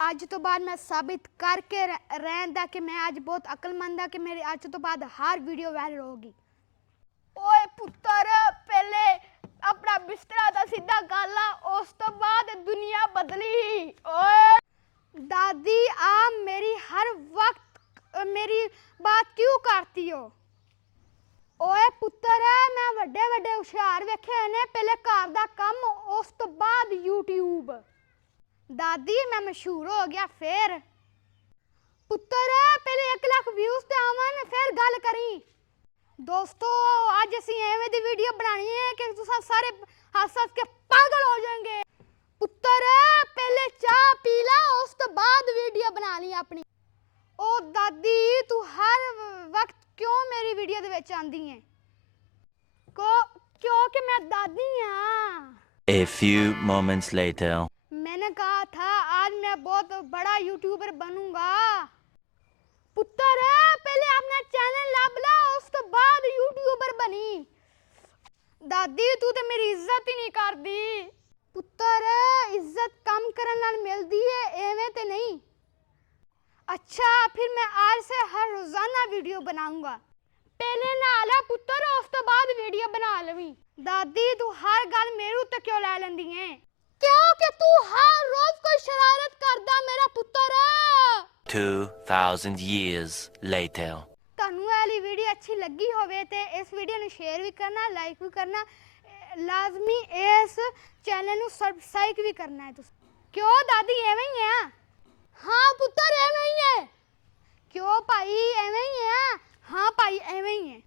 ਅੱਜ ਤੋਂ ਬਾਅਦ ਮੈਂ ਸਾਬਿਤ ਕਰਕੇ ਰਹਿੰਦਾ ਕਿ ਮੈਂ ਅੱਜ ਬਹੁਤ ਅਕਲਮੰਦ ਹਾਂ ਕਿ ਮੇਰੀ ਅੱਜ ਤੋਂ ਬਾਅਦ ਹਰ ਵੀਡੀਓ ਵਾਇਰਲ ਹੋਗੀ। ਓਏ ਪੁੱਤਰ, ਪਹਿਲੇ ਆਪਣਾ ਬਿਸਤਰਾ ਦਾ ਸਿੱਧਾ ਕਰ ਲਾ, ਉਸ ਤੋਂ ਬਾਅਦ ਦੁਨੀਆ ਬਦਲੀ। ਓਏ दादी आप मेरी हर वक्त मेरी बात क्यों करती हो? ओए पुत्तर, मैं ਵੱਡੇ ਵੱਡੇ ਹੁਸ਼ਿਆਰ ਵੇਖੇ ਨੇ, ਪਹਿਲੇ ਘਰ ਦਾ ਕੰਮ ਉਸ ਤੋਂ ਬਾਅਦ YouTube। दादी मैं मशहूर हो गया फिर? पुत्तर ਪਹਿਲੇ 1 ਲੱਖ ਵਿਊਜ਼ ਤੇ ਆਵਣ ਫਿਰ ਗੱਲ ਕਰੀ। ਦੋਸਤੋ ਅੱਜ ਅਸੀਂ ਐਵੇਂ ਦੀ ਵੀਡੀਓ ਬਣਾਣੀ ਹੈ ਕਿ ਤੁਸੀਂ ਸਾਰੇ ਹੱਸ-ਹੱਸ ਕੇ ਪਾਗਲ ਹੋ ਜਾਓਗੇ। ਪੁੱਤਰ ਪਹਿਲੇ ਚਾਹ ਪੀ ਲਾ, ਉਸ ਤੋਂ ਬਾਅਦ ਵੀਡੀਓ ਬਣਾ ਲਈ ਆਪਣੀ। ਉਹ ਦਾਦੀ ਤੂੰ ਹਰ ਵਕਤ ਕਿਉਂ ਮੇਰੀ ਵੀਡੀਓ ਦੇ ਵਿੱਚ ਆਂਦੀ ਹੈ? क्योंकि मैं दादी हाँ। A few moments later. मैंने कहा था आज मैं बहुत बड़ा यूट्यूबर बनूंगा। पुत्र पहले अपना चैनल लब ला, उस तो बाद यूट्यूबर बनी। दादी तू तो मेरी इज्जत ही नहीं करदी। पुत्र इज्जत कम करन नाल मिलदी है, एवें ते नहीं। अच्छा फिर मैं आज से हर रोजाना वीडियो बनाऊंगा। पहले नहा ला पुत्र, उस तो बाद वीडियो बना लवी। दादी तू हर गल मेरे उत्ते क्यों लै लैंदी है? क्योंकि तू हर रोज कोई शरारत करदा मेरा पुत्र। 2000 years later. ਤੁਹਾਨੂੰ ਵਾਲੀ ਵੀਡੀਓ ਅੱਛੀ ਲੱਗੀ ਹੋਵੇ ਤੇ ਇਸ ਵੀਡੀਓ ਨੂੰ ਸ਼ੇਅਰ ਵੀ ਕਰਨਾ, ਲਾਈਕ ਵੀ ਕਰਨਾ, ਲਾਜ਼ਮੀ ਇਸ ਚੈਨਲ ਨੂੰ ਸਬਸਕ੍ਰਾਈਬ ਵੀ ਕਰਨਾ ਹੈ ਤੁਸੀਂ। ਕਿਉਂ ਦਾਦੀ ਐਵੇਂ ਹੀ ਹੈ? ਹਾਂ ਪੁੱਤਰ ਐਵੇਂ ਹੀ ਹੈ। ਕਿਉਂ ਭਾਈ ਐਵੇਂ ਹੀ ਹੈ? हाँ भाई एवें ही है।